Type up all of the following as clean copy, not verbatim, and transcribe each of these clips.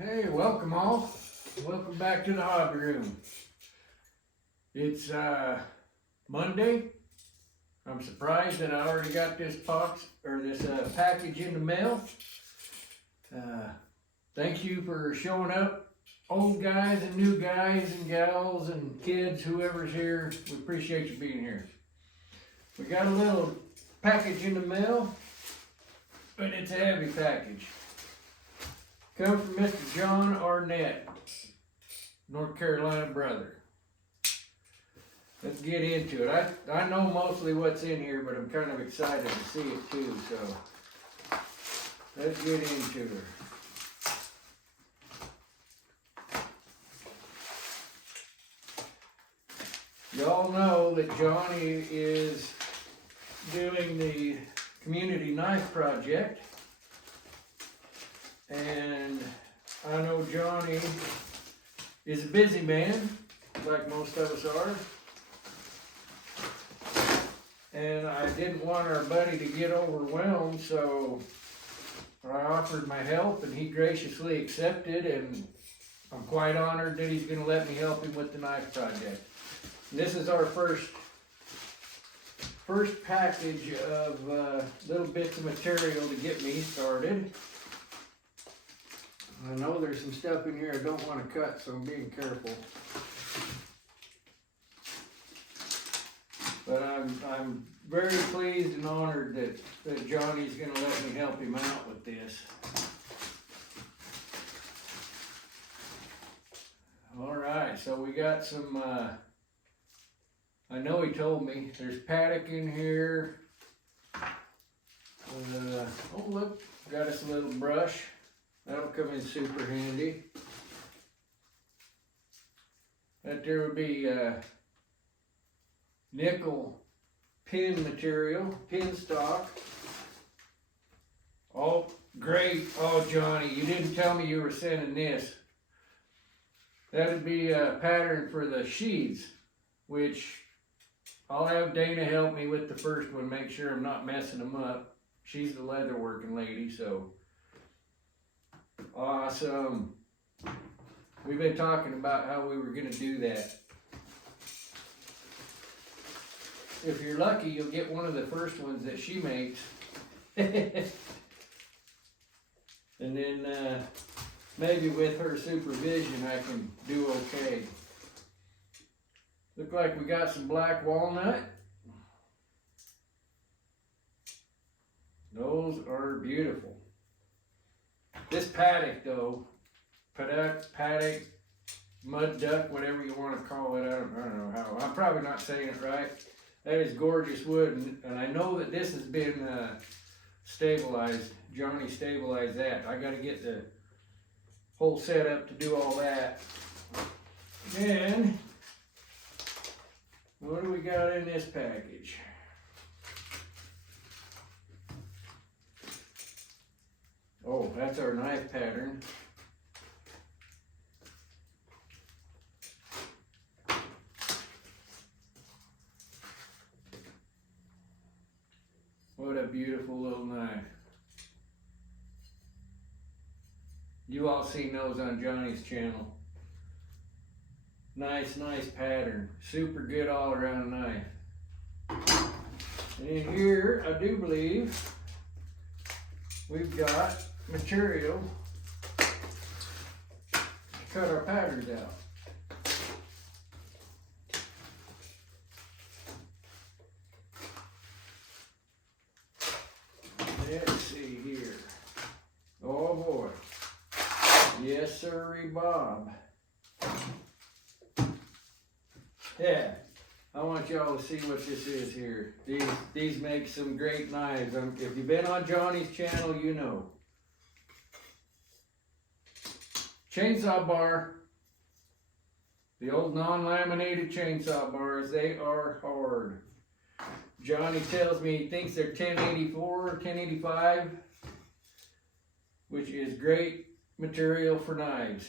Hey, welcome all. Welcome back to the hobby room. It's Monday. I'm surprised that I already got this package in the mail. Thank you for showing up, old guys and new guys and gals and kids, whoever's here. We appreciate you being here. We got a little package in the mail, but it's a heavy package. Come from Mr. John Arnett, North Carolina brother. Let's get into it. I know mostly what's in here, but I'm kind of excited to see it too, so let's get into it. Y'all know that Johnny is doing the community knife project. And I know Johnny is a busy man, like most of us are. And I didn't want our buddy to get overwhelmed, so I offered my help and he graciously accepted, and I'm quite honored that he's going to let me help him with the knife project. And this is our first package of little bits of material to get me started. I know there's some stuff in here I don't want to cut, so I'm being careful. But I'm very pleased and honored that Johnny's going to let me help him out with this. All right, so we got some, I know he told me, there's paddock in here. Oh look, got us a little brush. That'll come in super handy. That there would be nickel pin material, pin stock. Oh, great. Oh, Johnny, you didn't tell me you were sending this. That would be a pattern for the sheaths, which I'll have Dana help me with the first one, make sure I'm not messing them up. She's the leather working lady, so. Awesome. We've been talking about how we were going to do that. If you're lucky, you'll get one of the first ones that she makes. And then maybe with her supervision I can do okay. Look like we got some black walnut. Those are beautiful. This paddock though, paddock, mud duck, whatever you want to call it, I don't know how, I'm probably not saying it right. That is gorgeous wood, and I know that this has been stabilized. Johnny stabilized that. I got to get the whole setup to do all that. Then, what do we got in this package? Oh, that's our knife pattern. What a beautiful little knife. You all seen those on Johnny's channel. Nice pattern. Super good all around knife. And in here, I do believe we've got material to cut our patterns out. Let's see here. Oh boy. Yes, sirree, Bob. Yeah. I want y'all to see what this is here. These make some great knives. If you've been on Johnny's channel, you know. Chainsaw bar. The old non-laminated chainsaw bars, they are hard. Johnny tells me he thinks they're 1084 or 1085, which is great material for knives.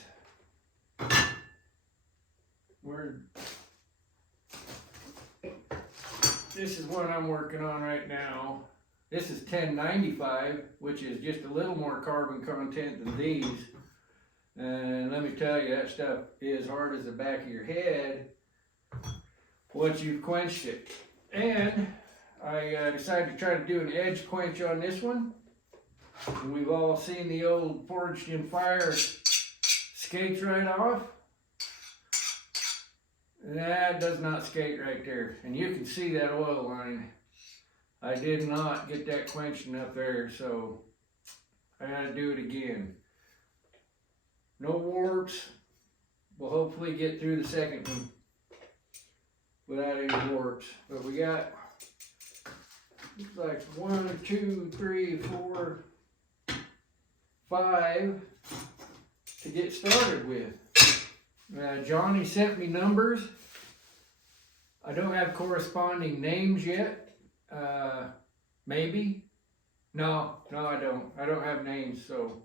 This is what I'm working on right now. This is 1095, which is just a little more carbon content than these. And let me tell you, that stuff is hard as the back of your head once you've quenched it. And I decided to try to do an edge quench on this one. And we've all seen the old forged in fire skates right off. That does not skate right there. And you can see that oil line. I did not get that quenched enough there, so I had to do it again. No warps. We'll hopefully get through the second one without any warps. But we got, looks like 1, 2, 3, 4, 5 to get started with. Johnny sent me numbers. I don't have corresponding names yet. Maybe. No, I don't. I don't have names, so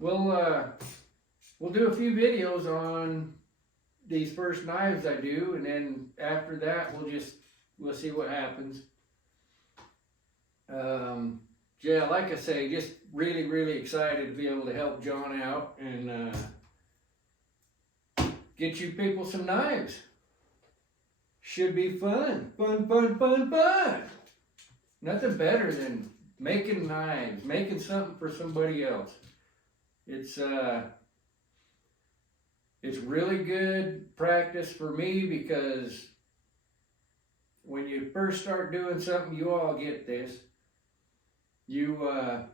we'll do a few videos on these first knives I do, and then after that we'll see what happens. Yeah, like I say, just really excited to be able to help John out and get you people some knives. Should be fun. Fun. Nothing better than making knives, making something for somebody else. It's really good practice for me, because when you first start doing something, you all get this. You got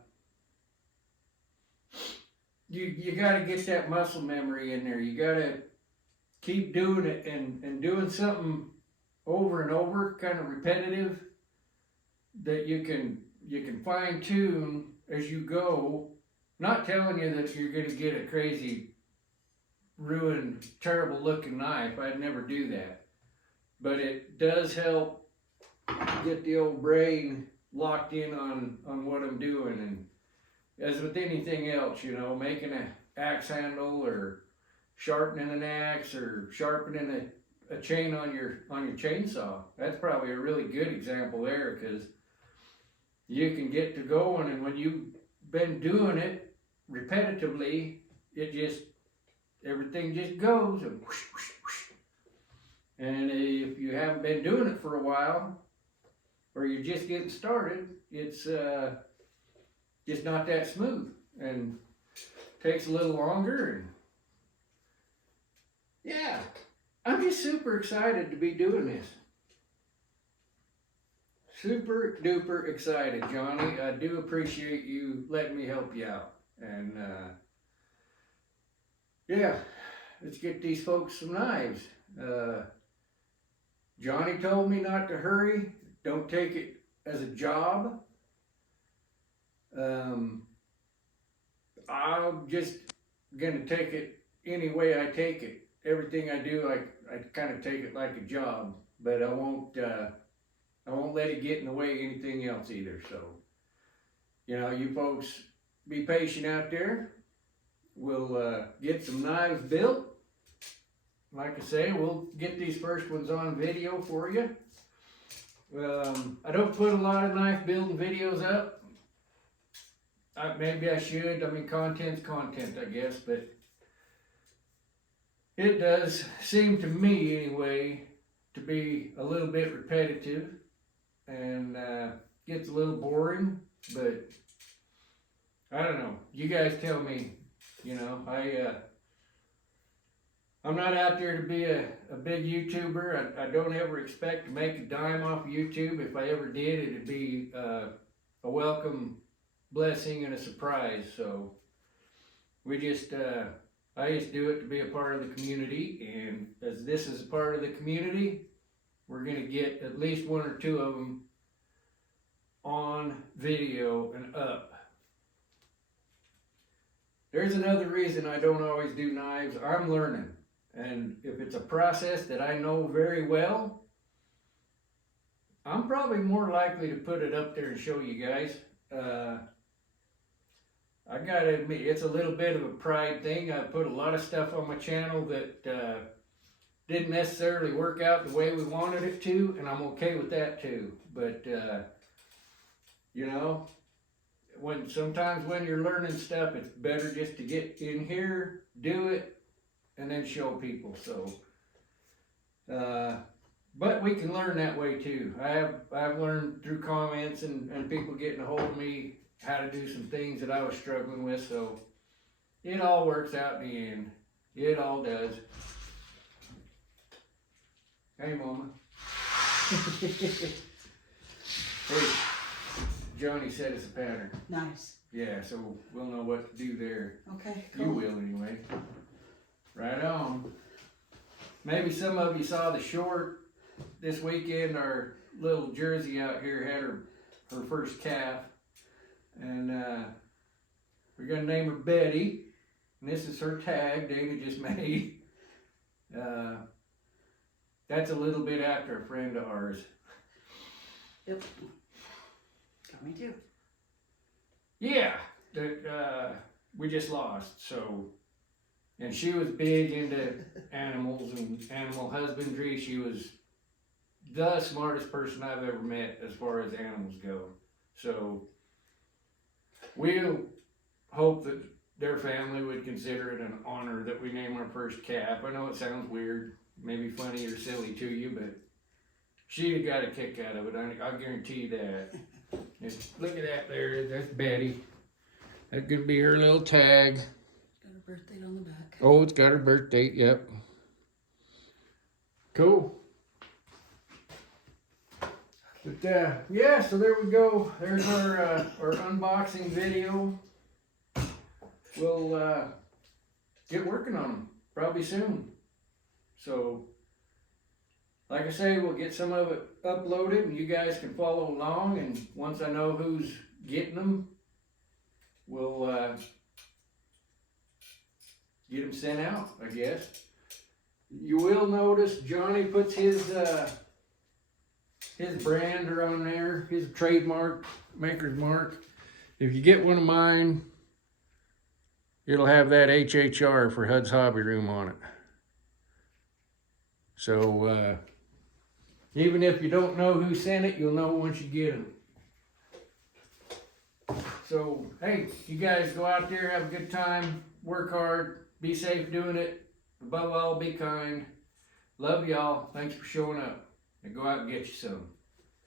to get that muscle memory in there. You got to keep doing it and doing something over and over, kind of repetitive, that you can fine tune as you go. Not telling you that you're going to get a crazy, ruined, terrible looking knife. I'd never do that. But it does help get the old brain locked in on what I'm doing. And as with anything else, you know, making an axe handle, or sharpening an axe, or sharpening a chain on your chainsaw, that's probably a really good example there, because you can get to going, and when you've been doing it repetitively, everything just goes, and whoosh, whoosh, whoosh. And if you haven't been doing it for a while, or you're just getting started, it's just not that smooth, and takes a little longer. And yeah, I'm just super excited to be doing this. Super duper excited, Johnny. I do appreciate you letting me help you out. And yeah, let's get these folks some knives. Johnny told me not to hurry. Don't take it as a job. I'm just gonna take it any way I take it. Everything I do, I kind of take it like a job, but I won't let it get in the way of anything else either. So, you know, you folks be patient out there. We'll get some knives built. Like I say, we'll get these first ones on video for you. I don't put a lot of knife building videos up. Maybe I should. I mean, content's content, I guess, but it does seem to me, anyway, to be a little bit repetitive, and gets a little boring. But I don't know. You guys tell me. You know, I'm not out there to be a big YouTuber. I don't ever expect to make a dime off of YouTube. If I ever did, it'd be a welcome blessing and a surprise. So I just do it to be a part of the community, and as this is a part of the community, we're going to get at least 1 or 2 of them on video and up. There's another reason I don't always do knives. I'm learning, and if it's a process that I know very well, I'm probably more likely to put it up there and show you guys. I gotta admit, it's a little bit of a pride thing. I put a lot of stuff on my channel that didn't necessarily work out the way we wanted it to, and I'm okay with that too. But you know, sometimes when you're learning stuff, it's better just to get in here, do it, and then show people. So, but we can learn that way too. I've learned through comments and people getting a hold of me how to do some things that I was struggling with. So it all works out in the end. It all does. Hey, Mama. Hey, Johnny said it's a pattern. Nice. Yeah, so we'll know what to do there. Okay, cool. You will anyway. Right on. Maybe some of you saw the short this weekend. Our little Jersey out here had her first calf. And we're going to name her Betty. And this is her tag Dana just made. That's a little bit after a friend of ours. Yep. Got me too. Yeah, that we just lost. So, and she was big into animals and animal husbandry. She was the smartest person I've ever met as far as animals go. So, we'll hope that their family would consider it an honor that we name our first calf. I know it sounds weird, maybe funny or silly to you, but she'd have got a kick out of it. I guarantee you that. And look at that there. That's Betty. That could be her little tag. Got her birth date on the back. Oh, it's got her birth date. Yep. Cool. But yeah, so there we go. There's our unboxing video. We'll get working on them probably soon. So, like I say, we'll get some of it uploaded and you guys can follow along. And once I know who's getting them, we'll get them sent out, I guess. You will notice Johnny puts his brander on there, his trademark, maker's mark. If you get one of mine, it'll have that HHR for HUD's Hobby Room on it. So, even if you don't know who sent it, you'll know once you get them. So, hey, you guys go out there, have a good time, work hard, be safe doing it. Above all, be kind. Love y'all. Thanks for showing up. And go out and get you some.